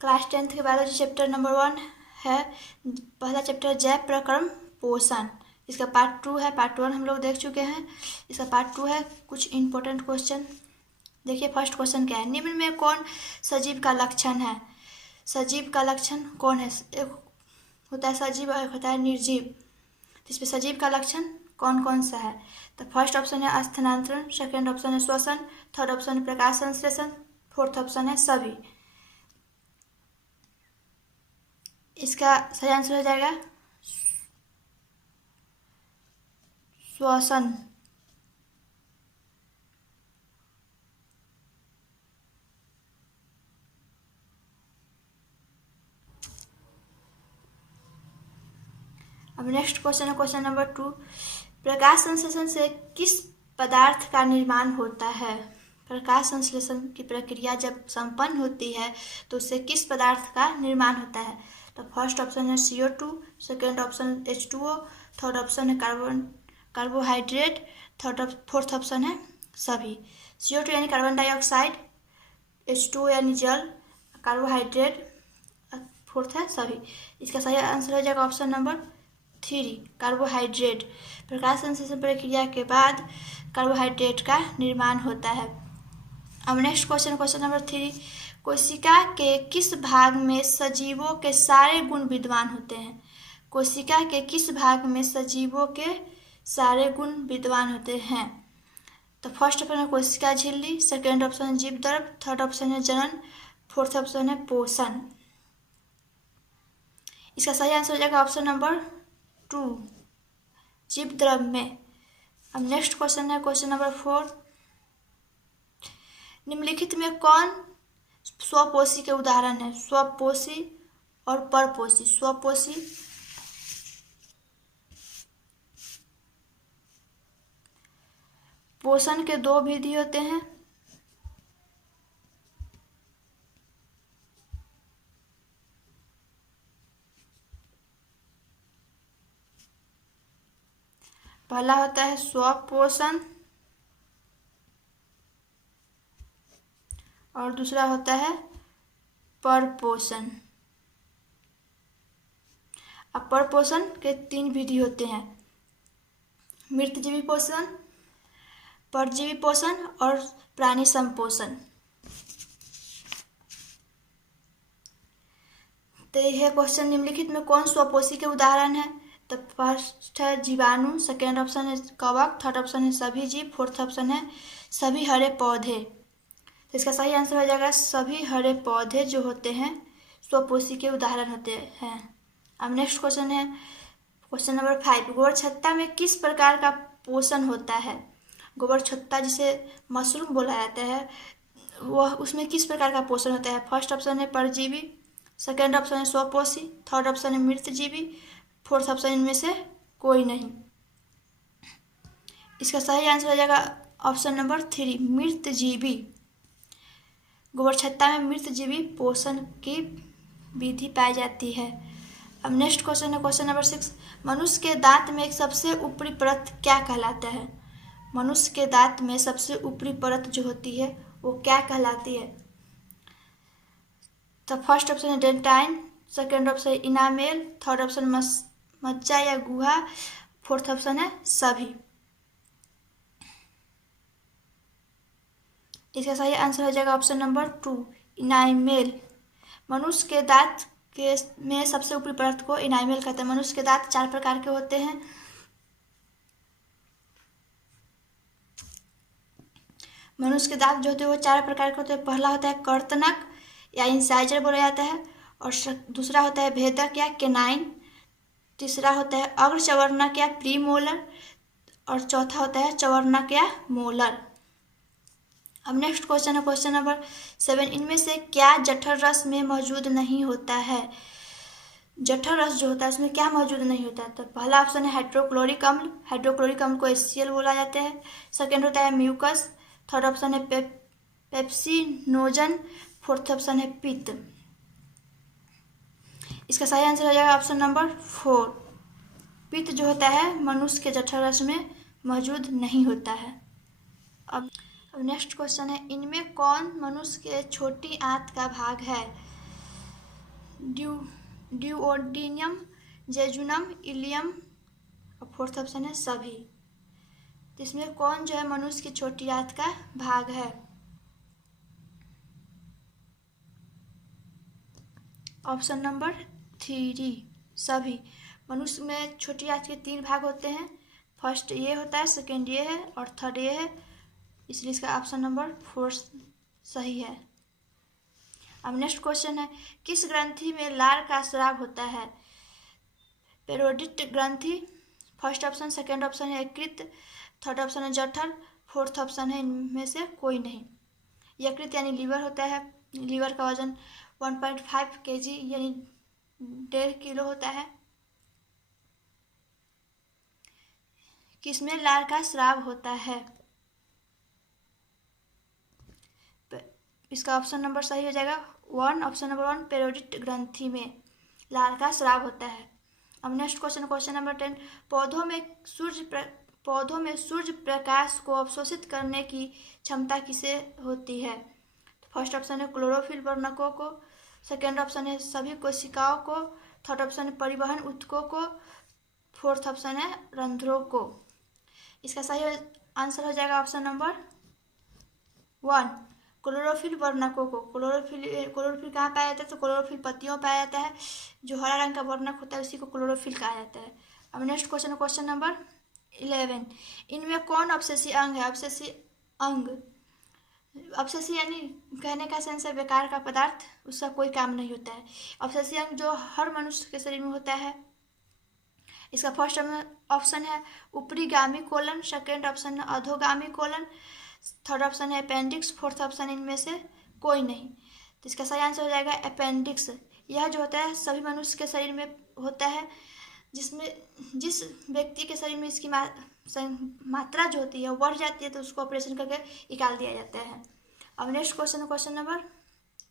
Class 10th के biology chapter number 1 है। पहला चैप्टर जैव प्रक्रम पोषण। इसका पार्ट 2 है। पार्ट 1 हम लोग देख चुके हैं। इसका पार्ट 2 है। कुछ इंपॉर्टेंट क्वेश्चन देखिए। फर्स्ट क्वेश्चन क्या है? निम्न में कौन सजीव का लक्षण है? सजीव का लक्षण कौन है? एक होता है सजीव और एक होता है निर्जीव। इसमें सजीव का लक्षण कौन कौन सा है? तो फर्स्ट ऑप्शन है स्थानांतरण, सेकेंड ऑप्शन है श्वसन, थर्ड ऑप्शन है प्रकाश संश्लेषण, फोर्थ ऑप्शन है सभी। इसका सही आंसर हो जाएगा श्वसन। अब नेक्स्ट क्वेश्चन है क्वेश्चन नंबर 2। प्रकाश संश्लेषण से किस पदार्थ का निर्माण होता है? प्रकाश संश्लेषण की प्रक्रिया जब संपन्न होती है तो उससे किस पदार्थ का निर्माण होता है? तो फर्स्ट ऑप्शन है CO2, second option H2O, third option है कार्बोहाइड्रेट, फोर्थ ऑप्शन है सभी। CO2 यानी कार्बन डाइऑक्साइड, H2O यानी जल, कार्बोहाइड्रेट, फोर्थ है सभी। इसका सही आंसर हो जाएगा ऑप्शन नंबर 3 कार्बोहाइड्रेट। प्रकाश संश्लेषण प्रक्रिया के बाद कार्बोहाइड्रेट का निर्माण होता है। अब नेक्स्ट क्वेश्चन नंबर 3। कोशिका के किस भाग में सजीवों के सारे गुण विद्यमान होते हैं? कोशिका के किस भाग में सजीवों के सारे गुण विद्यमान होते हैं? तो फर्स्ट ऑप्शन है कोशिका झिल्ली, सेकेंड ऑप्शन है जीव द्रव, थर्ड ऑप्शन है जनन, फोर्थ ऑप्शन है पोषण। इसका सही आंसर हो जाएगा ऑप्शन नंबर 2 जीव द्रव में। अब नेक्स्ट क्वेश्चन है क्वेश्चन नंबर 4। निम्नलिखित में कौन स्वपोषी के उदाहरण है? स्वपोषी और परपोषी। स्वपोषी पोषण के दो विधि होते हैं। पहला होता है स्वपोषण और दूसरा होता है परपोषण। अब परपोषण के 3 विधि होते हैं: मृतजीवी पोषण, परजीवी पोषण और प्राणी संपोषण। तो यह क्वेश्चन निम्नलिखित में कौन स्वपोषी के उदाहरण है? तो फर्स्ट है जीवाणु, सेकेंड ऑप्शन है कवक, थर्ड ऑप्शन है सभी जीव, फोर्थ ऑप्शन है सभी हरे पौधे। तो इसका सही आंसर हो जाएगा सभी हरे पौधे जो होते हैं स्वपोषी के उदाहरण होते हैं। अब नेक्स्ट क्वेश्चन है क्वेश्चन नंबर 5। गोबर छत्ता में किस प्रकार का पोषण होता है? गोबर छत्ता जिसे मशरूम बोला जाता है वह उसमें किस प्रकार का पोषण होता है? फर्स्ट ऑप्शन है परजीवी, सेकेंड ऑप्शन है स्वपोषी, थर्ड ऑप्शन है मृतजीवी, फोर्थ ऑप्शन इनमें से कोई नहीं। इसका सही आंसर हो जाएगा ऑप्शन नंबर 3 मृतजीवी। गोबर छत्ता में मृतजीवी पोषण की विधि पाई जाती है। अब नेक्स्ट क्वेश्चन है क्वेश्चन नंबर 6। मनुष्य के दांत में सबसे ऊपरी परत क्या कहलाता है? मनुष्य के दांत में सबसे ऊपरी परत जो होती है वो क्या कहलाती है? तो फर्स्ट ऑप्शन है डेंटाइन, सेकेंड ऑप्शन है इनामेल, थर्ड ऑप्शन मज्जा या गुहा, फोर्थ ऑप्शन है सभी। इसका सही आंसर हो जाएगा ऑप्शन नंबर 2 इनामेल। मनुष्य के दांत के में सबसे ऊपरी परत को इनामेल कहते हैं। मनुष्य के दांत 4 प्रकार के होते हैं। मनुष्य के दांत जो होते हैं वो 4 प्रकार के होते हैं। पहला होता है कर्तनक या इंसाइजर बोला जाता है, और दूसरा होता है भेदक या केनाइन, तीसरा होता है अग्रचवर्णक या प्रीमोलर, और चौथा होता है चवर्णक या मोलर। अब नेक्स्ट क्वेश्चन है क्वेश्चन नंबर 7। इनमें से क्या जठर रस में मौजूद नहीं होता है? जठर रस जो होता है उसमें क्या मौजूद नहीं होता है? तो पहला ऑप्शन है हाइड्रोक्लोरिक अम्ल, हाइड्रोक्लोरिक अम्ल को HCl बोला जाता है। सेकेंड होता है म्यूकस, थर्ड ऑप्शन है पेप्सिनोजन, फोर्थ ऑप्शन है पित्त। इसका सही आंसर हो जाएगा ऑप्शन नंबर 4 पित्त जो होता है मनुष्य के जठर रस में मौजूद नहीं होता है। अब नेक्स्ट क्वेश्चन है इनमें कौन मनुष्य के छोटी आंत का भाग है? ड्यूओडिनियम, जेजुनम, इलियम और फोर्थ ऑप्शन है सभी। तो इसमें कौन जो है मनुष्य की छोटी आंत का भाग है? ऑप्शन नंबर 3 सभी। मनुष्य में छोटी आंत के 3 भाग होते हैं। फर्स्ट ये होता है, सेकेंड ये है और थर्ड ये है, इसलिए इसका ऑप्शन नंबर 4 सही है। अब नेक्स्ट क्वेश्चन है, किस ग्रंथि में लार का स्राव होता है? पेरोडिट ग्रंथि, फर्स्ट ऑप्शन, सेकेंड ऑप्शन है यकृत, थर्ड ऑप्शन है जठर, फोर्थ ऑप्शन है इनमें से कोई नहीं। यकृत यानी लीवर होता है। लीवर का वजन 1.5 kg यानी 1.5 किलो होता है। किसमें लार का स्राव होता है? इसका ऑप्शन नंबर सही हो जाएगा 1, ऑप्शन नंबर 1, पेरोडिट ग्रंथि में लार का स्राव होता है। अब नेक्स्ट क्वेश्चन, क्वेश्चन नंबर 10, पौधों में सूर्य प्रकाश को अवशोषित करने की क्षमता किसे होती है? फर्स्ट ऑप्शन है क्लोरोफिल वर्णकों को, सेकेंड ऑप्शन है सभी कोशिकाओं को, थर्ड ऑप्शन है परिवहन ऊतकों को, फोर्थ ऑप्शन है रंध्रों को। इसका सही आंसर हो जाएगा ऑप्शन नंबर 1, क्लोरोफिल वर्णकों को। क्लोरोफिल कहाँ पाया जाता है? तो क्लोरोफिल पत्तियों में पाया जाता है। जो हरा रंग का वर्णक होता है उसी को क्लोरोफिल कहा जाता है। अब नेक्स्ट क्वेश्चन, क्वेश्चन नंबर 11, इनमें कौन अपसेसी अंग है? अपसेसी अंग, अपसेसी यानी कहने का सेंस है बेकार का पदार्थ, उसका कोई काम नहीं होता है। अपसेसी अंग जो हर मनुष्य के शरीर में होता है। इसका फर्स्ट ऑप्शन है ऊपरीगामी कोलन, सेकेंड ऑप्शन है अधोगामी कोलन, थर्ड ऑप्शन है अपेंडिक्स, फोर्थ ऑप्शन इनमें से कोई नहीं। तो इसका सही आंसर हो जाएगा अपेंडिक्स। यह जो होता है सभी मनुष्य के शरीर में होता है, जिस व्यक्ति के शरीर में इसकी मात्रा जो होती है वो बढ़ जाती है तो उसको ऑपरेशन करके निकाल दिया जाता है। अब नेक्स्ट क्वेश्चन, क्वेश्चन नंबर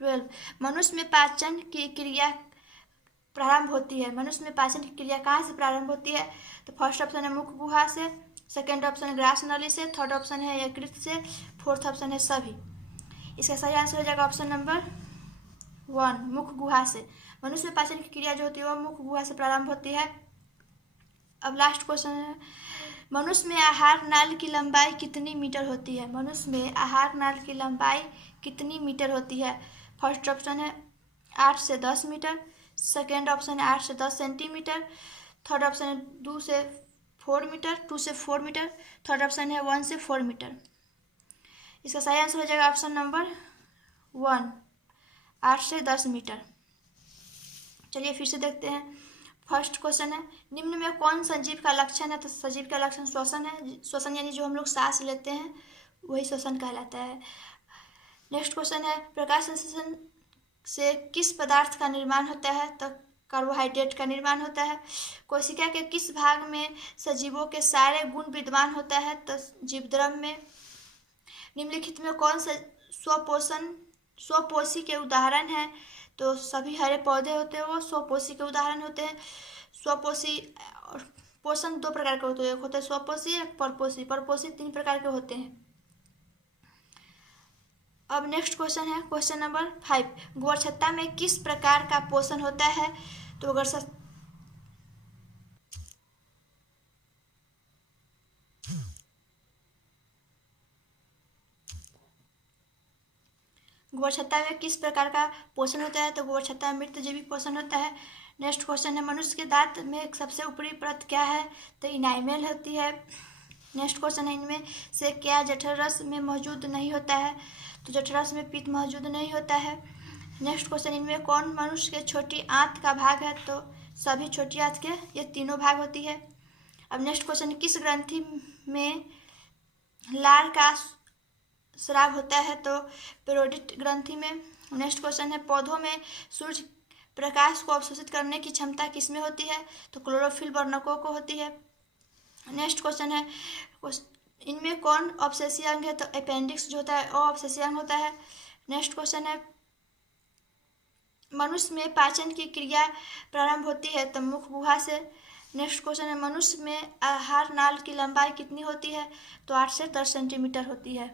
12, मनुष्य में पाचन की क्रिया प्रारंभ होती है। मनुष्य में पाचन की क्रिया कहाँ से प्रारंभ होती है? तो फर्स्ट ऑप्शन है मुख गुहा से, सेकेंड ऑप्शन है ग्रास नली से, थर्ड ऑप्शन है यकृत से, फोर्थ ऑप्शन है सभी। इसका सही आंसर हो जाएगा ऑप्शन नंबर 1, मुख गुहा से। मनुष्य में पाचन की क्रिया जो होती है वो मुख गुहा से प्रारंभ होती है। अब लास्ट क्वेश्चन है, मनुष्य में आहार नाल की लंबाई कितनी मीटर होती है? मनुष्य में आहार नाल की लंबाई कितनी मीटर होती है? फर्स्ट ऑप्शन है 8 से 10 मीटर, सेकेंड ऑप्शन है 8 से 10 सेंटीमीटर, थर्ड ऑप्शन है 2 से 4 मीटर, थर्ड ऑप्शन है 1 से 4 मीटर। इसका सही आंसर हो जाएगा ऑप्शन नंबर 1, 8 से 10 मीटर। चलिए फिर से देखते हैं। फर्स्ट क्वेश्चन है, निम्न में कौन सजीव का लक्षण है? तो सजीव का लक्षण श्वसन है। श्वसन यानी जो हम लोग सांस लेते हैं वही श्वसन कहलाता है। नेक्स्ट क्वेश्चन है, प्रकाश संश्लेषण से किस पदार्थ का निर्माण होता है? तो कार्बोहाइड्रेट का निर्माण होता है। कोशिका के किस भाग में सजीवों के सारे गुण विद्यमान होता है? तो जीवद्रव्य में। निम्नलिखित में कौन सा स्वपोषी के उदाहरण है? तो सभी हरे पौधे होते हैं वो स्वपोषी के उदाहरण होते हैं। स्वपोषी और पोषण 2 प्रकार के होते हैं, एक होता है स्वपोषी, एक परपोषी। परपोषी 3 प्रकार के होते हैं। अब नेक्स्ट क्वेश्चन है क्वेश्चन नंबर 5, गोरछत्ता में किस प्रकार का पोषण होता है? तो गोरछत्ता में किस प्रकार का पोषण होता है? तो गोरछत्ता में मृतजीवी पोषण होता है। नेक्स्ट क्वेश्चन है, मनुष्य के दांत में सबसे ऊपरी परत क्या है? तो इनाइमल होती है। नेक्स्ट क्वेश्चन है, इनमें से क्या जठररस में मौजूद नहीं होता है? तो जठररस में पित्त मौजूद नहीं होता है। नेक्स्ट क्वेश्चन, इनमें कौन मनुष्य के छोटी आंत का भाग है? तो सभी छोटी आंत के ये तीनों भाग होती है। अब नेक्स्ट क्वेश्चन, किस ग्रंथि में लार का स्राव होता है? तो पेरोडिट ग्रंथि में। नेक्स्ट क्वेश्चन है, पौधों में सूर्य प्रकाश को अवशोषित करने की क्षमता किसमें होती है? तो क्लोरोफिल वर्णकों को होती है। नेक्स्ट क्वेश्चन है, इनमें कौन अपसेसी अंग है? तो अपेंडिक्स जो होता है वो अपसेसी अंग होता है। नेक्स्ट क्वेश्चन है, मनुष्य में पाचन की क्रिया प्रारंभ होती है तो मुख गुहा से। नेक्स्ट क्वेश्चन है, मनुष्य में आहार नाल की लंबाई कितनी होती है? तो 8 से 10 सेंटीमीटर होती है।